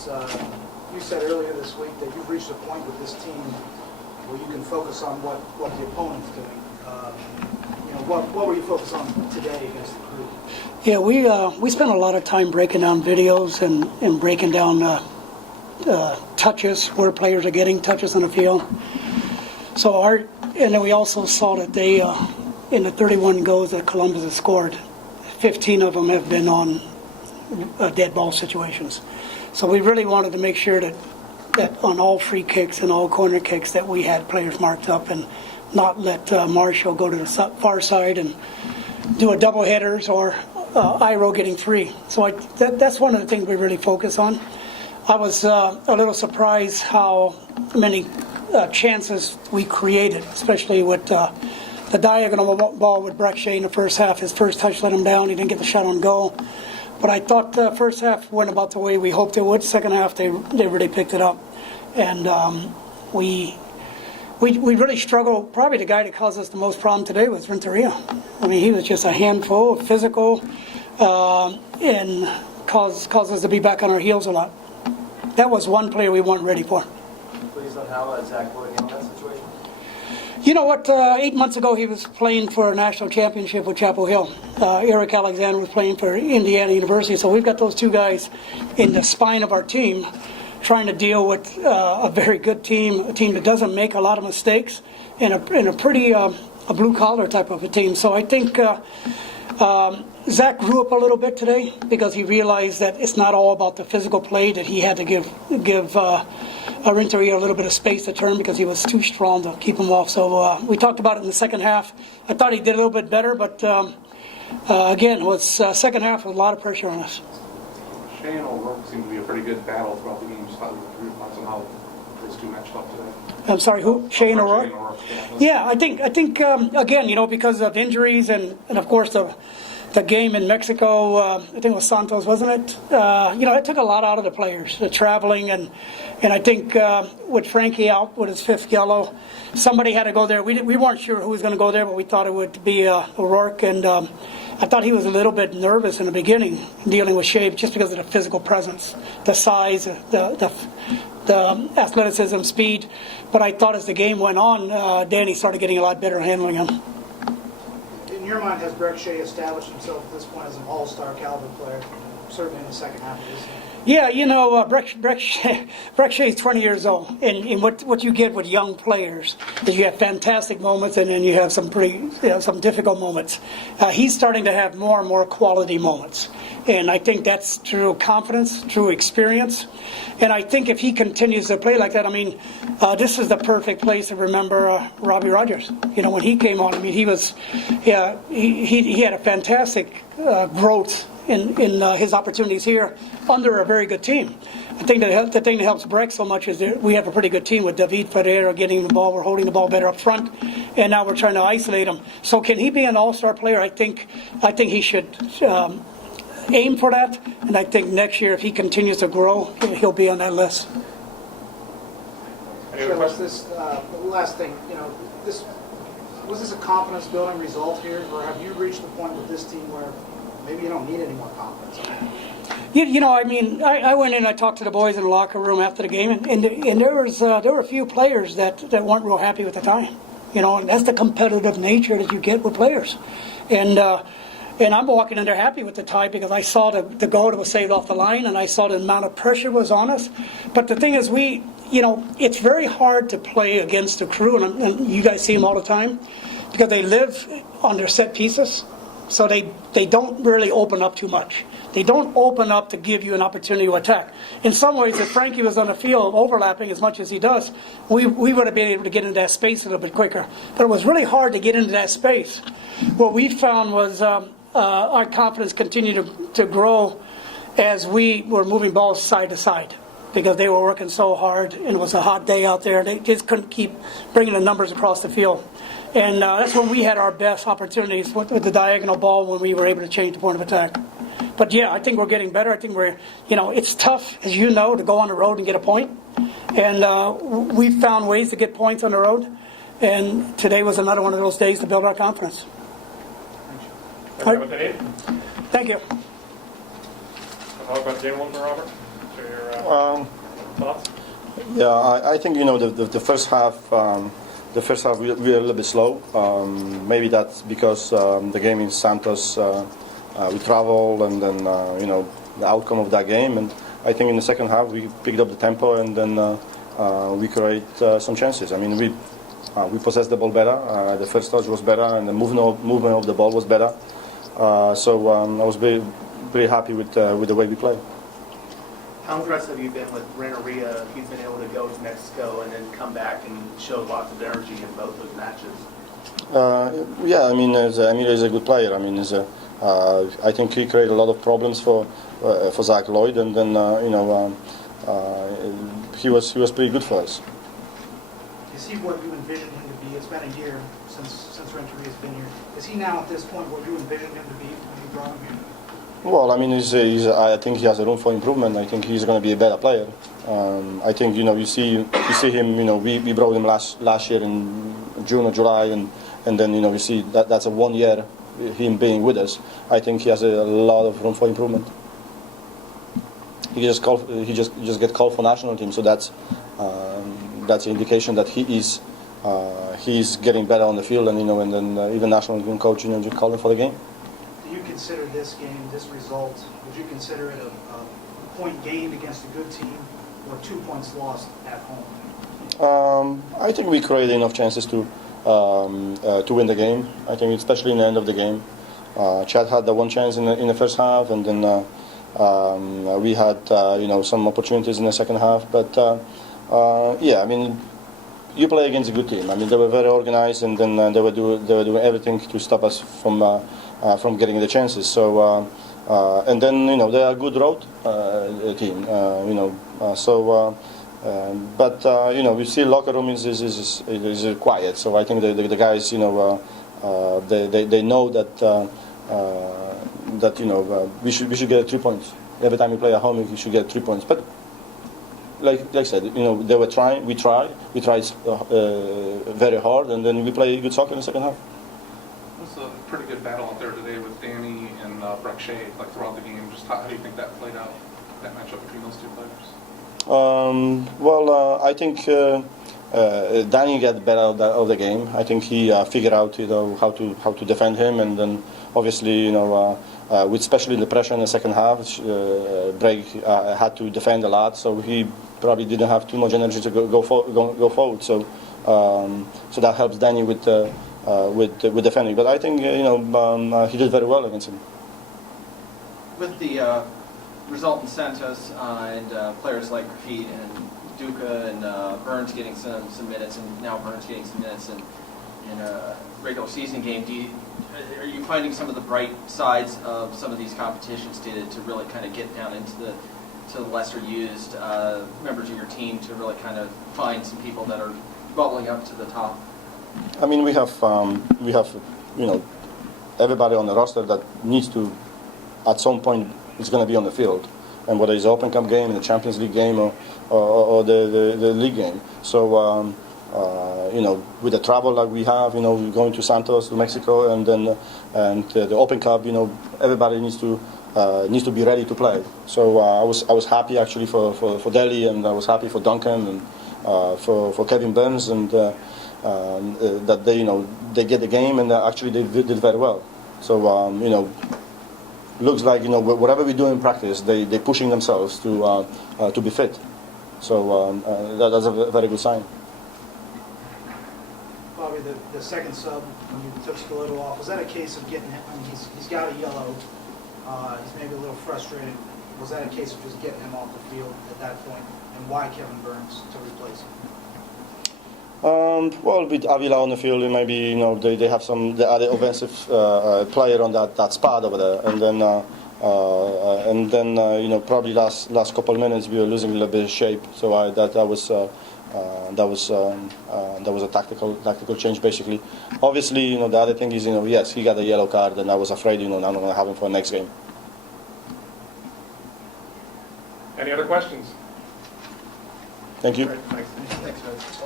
Schellas, you said earlier this week that you've reached a point with this team where you can focus on what the opponent's doing. What were you focused on today against the Crew? Yeah, we spent a lot of time breaking down videos and breaking down touches, where players are getting touches on the field. And then we also saw that they, in the 31 goals that Columbus has scored, 15 of them have been on dead ball situations. So we really wanted to make sure that on all free kicks and all corner kicks that we had players marked up and not let Marshall go to the far side and do a double headers or Iro getting free. So that's one of the things we really focus on. I was a little surprised how many chances we created, especially with the diagonal ball with Breck Shea in the first half. His first touch let him down. He didn't get the shot on goal. But I thought the first half went about the way we hoped it would. Second half, they really picked it up. And we really struggled. Probably the guy that caused us the most problem today was Renteria. I mean, he was just a handful, physical, and caused us to be back on our heels a lot. That was one player we weren't ready for. Please on how Zach Wood handled that situation? You know what? 8 months ago, he was playing for a national championship with Chapel Hill. Eric Alexander was playing for Indiana University. So we've got those two guys in the spine of our team trying to deal with a very good team, a team that doesn't make a lot of mistakes, and a pretty a blue-collar type of a team. So I think Zach grew up a little bit today because he realized that it's not all about the physical play, that he had to give Renteria a little bit of space to turn because he was too strong to keep him off. So we talked about it in the second half. I thought he did a little bit better, but again, it was second half with a lot of pressure on us. Shea and O'Rourke seemed to be a pretty good battle throughout the game. Just thought your thoughts on how those two matched up today. I'm sorry, who? Shea and O'Rourke? Yeah, I think again, because of injuries and of course the game in Mexico, I think it was Santos, wasn't it? It took a lot out of the players, the traveling, and I think with Frankie out with his fifth yellow, somebody had to go there. We weren't sure who was going to go there, but we thought it would be O'Rourke, and I thought he was a little bit nervous in the beginning dealing with Shea just because of the physical presence, the size, the athleticism, speed. But I thought as the game went on, Danny started getting a lot better at handling him. In your mind, has Breck Shea established himself at this point as an all-star caliber player, certainly in the second half of this game? Yeah, Breck Shea is 20 years old, and what you get with young players is you have fantastic moments, and then you have some some difficult moments. He's starting to have more and more quality moments, and I think that's through confidence, through experience, and I think if he continues to play like that, this is the perfect place to remember Robbie Rogers. When he came on, he was, he had a fantastic growth in his opportunities here under a very good team. I think that the thing that helps Breck so much is that we have a pretty good team with David Ferreira getting the ball. We're holding the ball better up front, and now we're trying to isolate him. So can he be an all-star player? I think he should aim for that, and I think next year if he continues to grow, he'll be on that list. This last thing, was this a confidence-building result here, or have you reached the point with this team where maybe you don't need any more confidence? I went in. I talked to the boys in the locker room after the game, and there were a few players that weren't real happy with the tie. And that's the competitive nature that you get with players. And I'm walking in there happy with the tie because I saw the goal that was saved off the line, and I saw the amount of pressure was on us. But the thing is, it's very hard to play against the Crew, and you guys see them all the time because they live on their set pieces. So they don't really open up too much. They don't open up to give you an opportunity to attack. In some ways, if Frankie was on the field overlapping as much as he does, we would have been able to get into that space a little bit quicker. But it was really hard to get into that space. What we found was our confidence continued to grow as we were moving balls side to side because they were working so hard, and it was a hot day out there. They just couldn't keep bringing the numbers across the field. And that's when we had our best opportunities with the diagonal ball when we were able to change the point of attack. But yeah, I think we're getting better. I think it's tough, as you know, to go on the road and get a point. And we've found ways to get points on the road. And today was another one of those days to build our confidence. Thank you. Thank you. How about Jalen Robert? are your thoughts? Yeah, I think the first half. We were a little bit slow. Maybe that's because the game in Santos, we travel, and then the outcome of that game. And I think in the second half we picked up the tempo, and then we create some chances. I mean, we possessed the ball better. The first touch was better, and the movement of the ball was better. So I was very happy with the way we played. How impressed have you been with Renneria? He's been able to go to Mexico and then come back and show lots of energy in both those matches. Yeah, I mean, Emilio is a good player. I mean, I think he created a lot of problems for Zach Lloyd, and then he was pretty good for us. Is he what you envisioned him to be? It's been a year since Renteria has been here. Is he now at this point what you envisioned him to be when you brought him here? Well, I mean, I think he has a room for improvement. I think he's going to be a better player. I think you see him. We brought him last year in June or July, and then you see that's a 1 year him being with us. I think he has a lot of room for improvement. He just get called for national team, so that's an indication that he's getting better on the field, and and then even national team coach just call him for the game. Do you consider this game, this result, would you consider it a point gained against a good team or 2 points lost at home? I think we created enough chances to win the game. I think especially in the end of the game. Chad had the one chance in the first half, and then we had some opportunities in the second half. But yeah, I mean, you play against a good team. I mean, they were very organized, and then they were doing everything to stop us from getting the chances. So and then they are a good road team. But we see locker room is quiet. So I think the guys they know that we should get 3 points every time we play at home. We should get 3 points. But like I said, they were trying. We tried very hard, and then we played good soccer in the second half. It was a pretty good battle out there today with Danny and Breck Shea, like throughout the game. Just how do you think that played out, that matchup between those two players? I think Danny got better of the game. I think he figured out how to defend him, and then obviously with especially the pressure in the second half, Breck had to defend a lot, so he probably didn't have too much energy to go forward. So that helps Danny with defending. But I think he did very well against him. With the result in Santos and players like Grafit and Duca and Burns getting some minutes, and now Burns getting some minutes in a regular season game, are you finding some of the bright sides of some of these competitions to really kind of get down into the lesser used members of your team, to really kind of find some people that are bubbling up to the top? I mean, we have everybody on the roster that needs to, at some point, is going to be on the field, and whether it's an Open Cup game, the Champions League game, or the league game. So with the travel that we have, we're going to Santos, to Mexico, and then the Open Cup, everybody needs to be ready to play. So I was happy actually for Delhi, and I was happy for Duncan, and for Kevin Burns, and that they get the game, and actually they did very well. So looks like whatever we do in practice, they're pushing themselves to be fit. So that's a very good sign. Bobby, the second sub, when you took Schellas off, was that a case of getting him? I mean, he's got a yellow. He's maybe a little frustrated. Was that a case of just getting him off the field at that point? And why Kevin Burns to replace him? Well, with Avila on the field, maybe they have the other offensive player on that spot over there, and then probably last couple of minutes we were losing a little bit of shape. So that was a tactical change basically. Obviously, the other thing is yes, he got a yellow card, and I was afraid I'm not going to have him for the next game. Any other questions? Thank you. Thanks, guys.